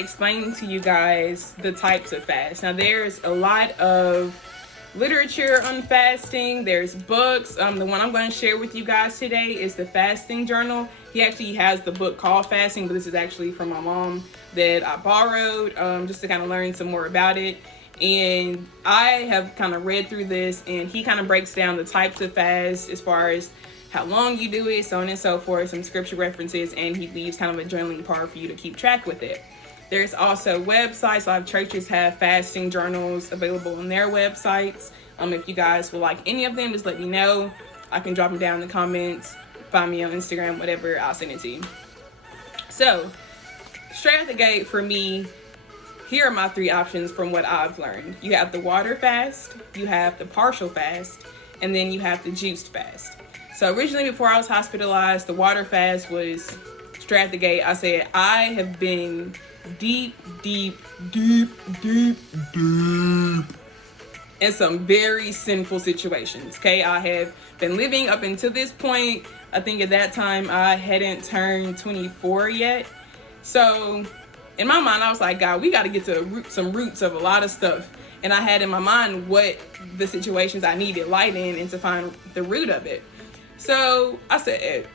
explain to you guys the types of fast. Now, there's a lot of literature on fasting. There's books. The one I'm going to share with you guys today is the Fasting Journal. He actually has the book called Fasting, but this is actually from my mom that I borrowed just to kind of learn some more about it. And I have kind of read through this, and he kind of breaks down the types of fast as far as how long you do it, so on and so forth, some scripture references, and he leaves kind of a journaling part for you to keep track with it. There's also websites. A lot of churches have fasting journals available on their websites. If you guys would like any of them, just let me know. I can drop them down in the comments, find me on Instagram, whatever, I'll send it to you. So, straight out the gate for me, here are my three options from what I've learned. You have the water fast, you have the partial fast, and then you have the juiced fast. So originally, before I was hospitalized, the water fast was straight out the gate. I said, I have been deep in some very sinful situations, okay? I have been living up until this point. I think at that time, I hadn't turned 24 yet. So in my mind, I was like, God, we got to get to some roots of a lot of stuff. And I had in my mind what the situations I needed light in and to find the root of it. So I said,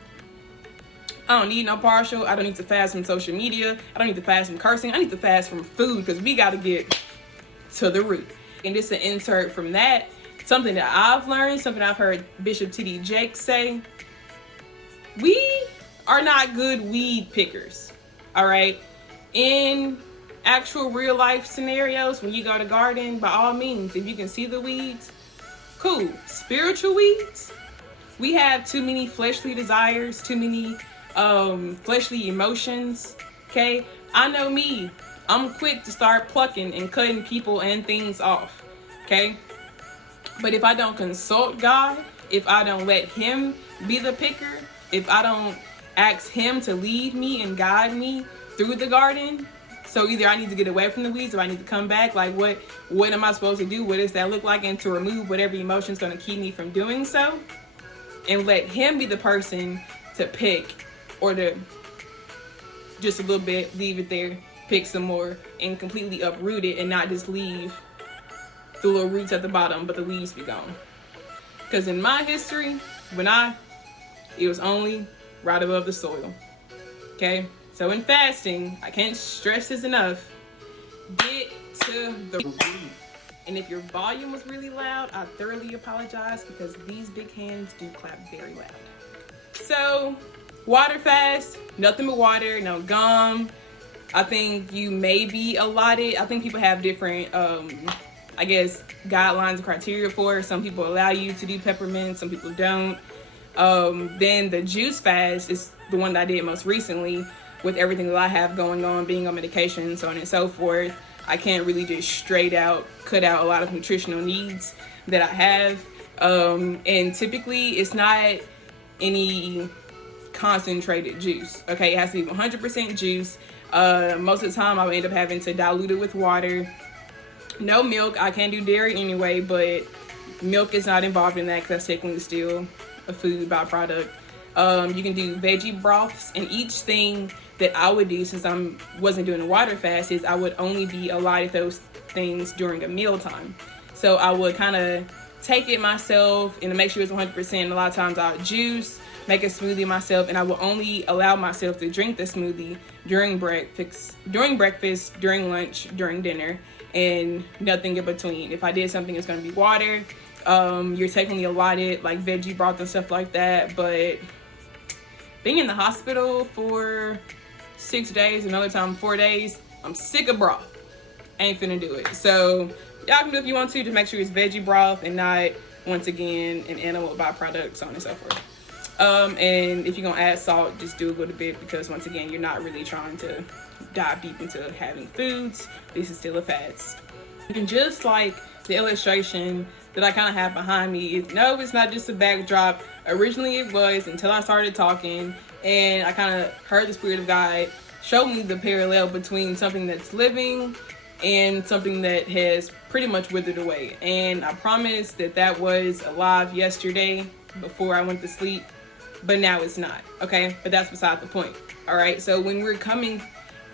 I don't need no partial. I don't need to fast from social media. I don't need to fast from cursing. I need to fast from food because we got to get to the root. And just an insert from that, something that I've learned, something I've heard Bishop T.D. Jakes say, we are not good weed pickers, all right? In actual real life scenarios, when you go to garden, by all means, if you can see the weeds, cool. Spiritual weeds, we have too many fleshly desires, too many fleshly emotions, okay? I know me. I'm quick to start plucking and cutting people and things off, okay? But if I don't consult God, if I don't let Him be the picker, if I don't ask Him to lead me and guide me through the garden, so either I need to get away from the weeds or I need to come back, like what am I supposed to do? What does that look like? And to remove whatever emotion is going to keep me from doing so, and let Him be the person to pick, or to just a little bit, leave it there, pick some more, and completely uproot it and not just leave the little roots at the bottom, but the leaves be gone. Because in my history, it was only right above the soil, okay? So in fasting, I can't stress this enough, get to the root. And if your volume was really loud, I thoroughly apologize because these big hands do clap very loud. So, water fast, nothing but water, no gum. I think you may be allotted. I think people have different, guidelines and criteria for it. Some people allow you to do peppermint, some people don't. Then the juice fast is the one that I did most recently with everything that I have going on, being on medication, so on and so forth. I can't really just straight out cut out a lot of nutritional needs that I have. And typically it's not any concentrated juice, okay? It has to be 100% juice. Most of the time I would end up having to dilute it with water. No milk. I can't do dairy anyway, but milk is not involved in that because that's technically still a food byproduct. You can do veggie broths, and each thing that I would do, since I wasn't doing a water fast, is I would only be allotted those things during a meal time. So I would kind of take it myself and to make sure it's 100%. A lot of times I'll juice, make a smoothie myself, and I will only allow myself to drink the smoothie during breakfast, during lunch, during dinner, and nothing in between. If I did something, it's going to be water. You're technically allotted like veggie broth and stuff like that, but being in the hospital for 6 days, another time 4 days, I'm sick of broth. Ain't finna do it. So y'all can do if you want to, just make sure it's veggie broth and not, once again, an animal byproduct, so on and so forth. And if you're gonna add salt, just do a little bit, because once again, you're not really trying to dive deep into having foods. This is still a fast. And just like the illustration that I kind of have behind me, no, it's not just a backdrop. Originally it was, until I started talking and I kind of heard the Spirit of God show me the parallel between something that's living and something that has pretty much withered away. And I promised that that was alive yesterday before I went to sleep, but now it's not, okay? But that's beside the point, all right? So when we're coming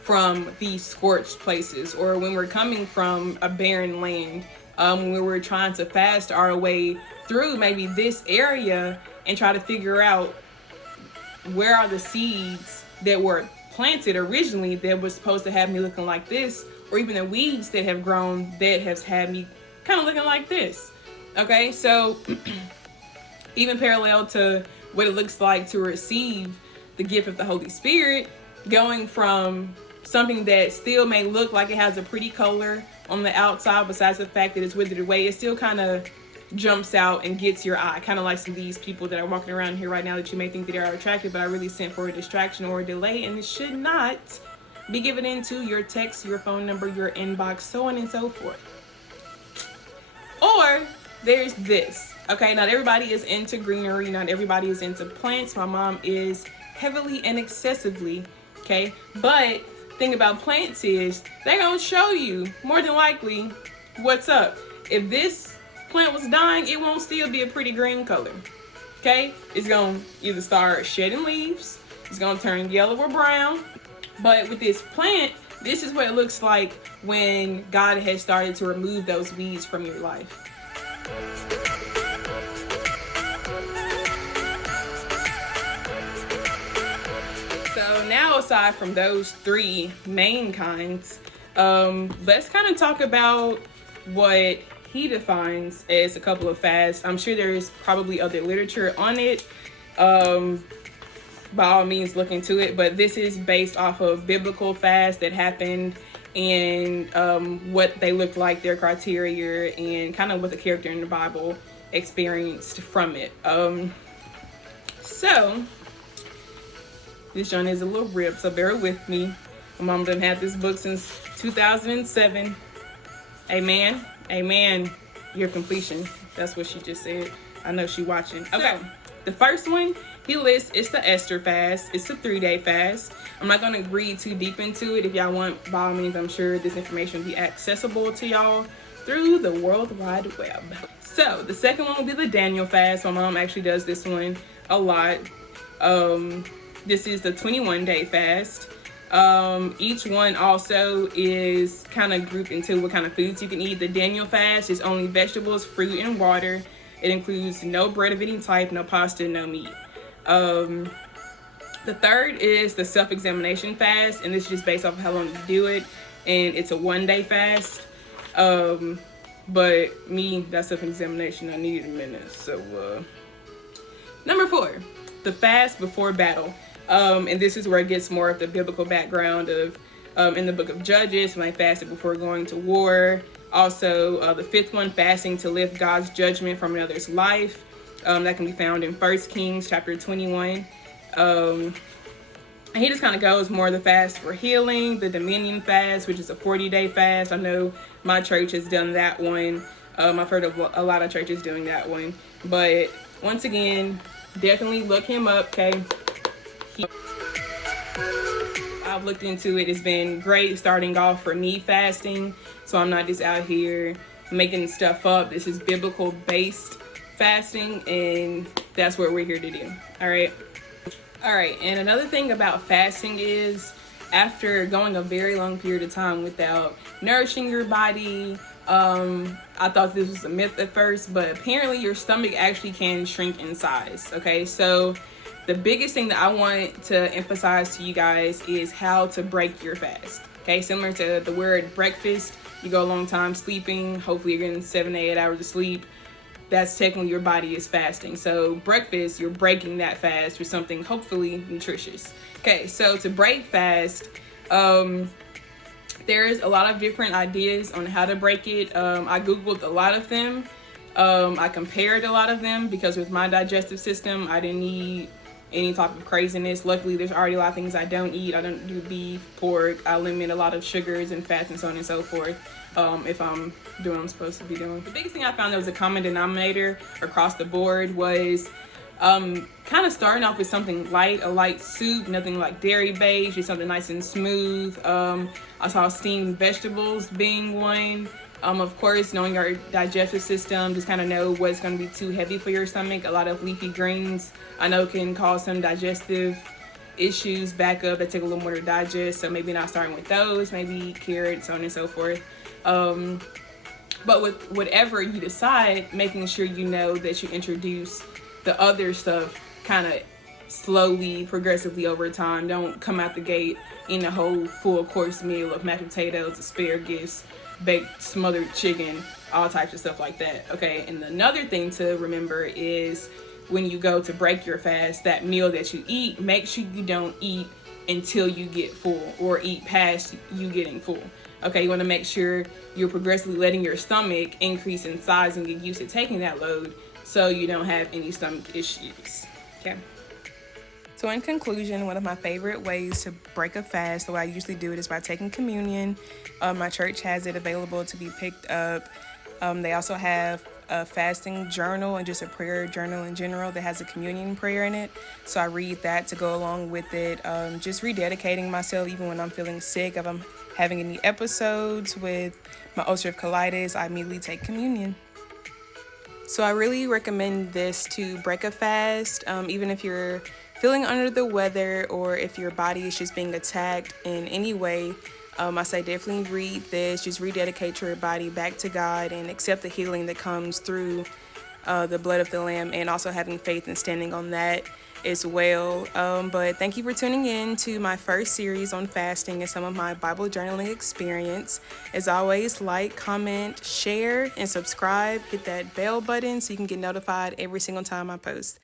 from these scorched places, or when we're coming from a barren land, when we're trying to fast our way through maybe this area and try to figure out where are the seeds that were planted originally that was supposed to have me looking like this, or even the weeds that have grown that has had me kind of looking like this. Okay, so even parallel to what it looks like to receive the gift of the Holy Spirit, going from something that still may look like it has a pretty color on the outside, besides the fact that it's withered away, it still kind of jumps out and gets your eye. Kind of like some of these people that are walking around here right now that you may think that they are attractive, but are really sent for a distraction or a delay, and it should not be given into your text, your phone number, your inbox, so on and so forth. Or there's this. Okay, not everybody is into greenery, not everybody is into plants. My mom is heavily and excessively, okay? But thing about plants is they're gonna show you more than likely what's up. If this plant was dying, it won't still be a pretty green color, okay? It's gonna either start shedding leaves, it's gonna turn yellow or brown. But with this plant, this is what it looks like when God has started to remove those weeds from your life. So now, aside from those three main kinds, let's kind of talk about what he defines as a couple of fasts. I'm sure there is probably other literature on it. By all means, look into it. But this is based off of biblical fasts that happened, and what they looked like, their criteria, and kind of what the character in the Bible experienced from it. So this joint is a little ripped, so bear with me. My mom done had this book since 2007. Amen. Amen. Your completion. That's what she just said. I know she watching. Okay. So, the first one he lists is the Esther fast. It's a 3-day fast. I'm not going to read too deep into it. If y'all want, by all means, I'm sure this information will be accessible to y'all through the World Wide Web. So the second one will be the Daniel fast. My mom actually does this one a lot. This is the 21-day fast. Each one also is kind of grouped into what kind of foods you can eat. The Daniel fast is only vegetables, fruit, and water. It includes no bread of any type, no pasta, no meat. The third is the self-examination fast, and this is just based off of how long you do it, and it's a 1-day fast. But me, that self-examination, I needed a minute. So, number 4, the fast before battle. And this is where it gets more of the biblical background of, in the book of Judges, when they fasted before going to war. Also, the 5th one, fasting to lift God's judgment from another's life. That can be found in 1 Kings chapter 21. And he just kind of goes more the fast for healing, the Dominion fast, which is a 40-day fast. I know my church has done that one. I've heard of a lot of churches doing that one. But once again, definitely look him up, okay? I've looked into it. It's been great starting off for me fasting. So I'm not just out here making stuff up. This is biblical based fasting, and that's what we're here to do. All right. And another thing about fasting is, after going a very long period of time without nourishing your body, I thought this was a myth at first, but apparently your stomach actually can shrink in size. Okay, so the biggest thing that I want to emphasize to you guys is how to break your fast. Okay, similar to the word breakfast, you go a long time sleeping, hopefully you're getting 7 to 8 hours of sleep. That's technically your body is fasting. So breakfast, you're breaking that fast with something hopefully nutritious. Okay, so to break fast, there's a lot of different ideas on how to break it. I Googled a lot of them. I compared a lot of them because with my digestive system, I didn't need any type of craziness. Luckily, there's already a lot of things I don't eat. I don't do beef, pork. I limit a lot of sugars and fats and so on and so forth. If I'm doing what I'm supposed to be doing. The biggest thing I found that was a common denominator across the board was kind of starting off with something light, a light soup, nothing like dairy based, just something nice and smooth. I saw steamed vegetables being one. Of course, knowing your digestive system, just kind of know what's going to be too heavy for your stomach. A lot of leafy greens I know can cause some digestive issues back up that take a little more to digest. So maybe not starting with those, maybe carrots, so on and so forth. But with whatever you decide, making sure you know that you introduce the other stuff kind of slowly, progressively over time. Don't come out the gate in a whole full course meal of mashed potatoes, asparagus, baked smothered chicken, all types of stuff like that. Okay, and another thing to remember is when you go to break your fast, that meal that you eat, make sure you don't eat until you get full or eat past you getting full. Okay, you want to make sure you're progressively letting your stomach increase in size and get used to taking that load so you don't have any stomach issues. Okay. So in conclusion, one of my favorite ways to break a fast, the way I usually do it, is by taking communion. My church has it available to be picked up. They also have a fasting journal and just a prayer journal in general that has a communion prayer in it. So I read that to go along with it. Just rededicating myself even when I'm feeling sick. If I'm having any episodes with my ulcerative colitis, I immediately take communion. So I really recommend this to break a fast, even if you're feeling under the weather or if your body is just being attacked in any way. I say definitely read this, just rededicate your body back to God and accept the healing that comes through the blood of the Lamb, and also having faith and standing on that as well. But thank you for tuning in to my first series on fasting and some of my Bible journaling experience. As always, like, comment, share, and subscribe. Hit that bell button so you can get notified every single time I post.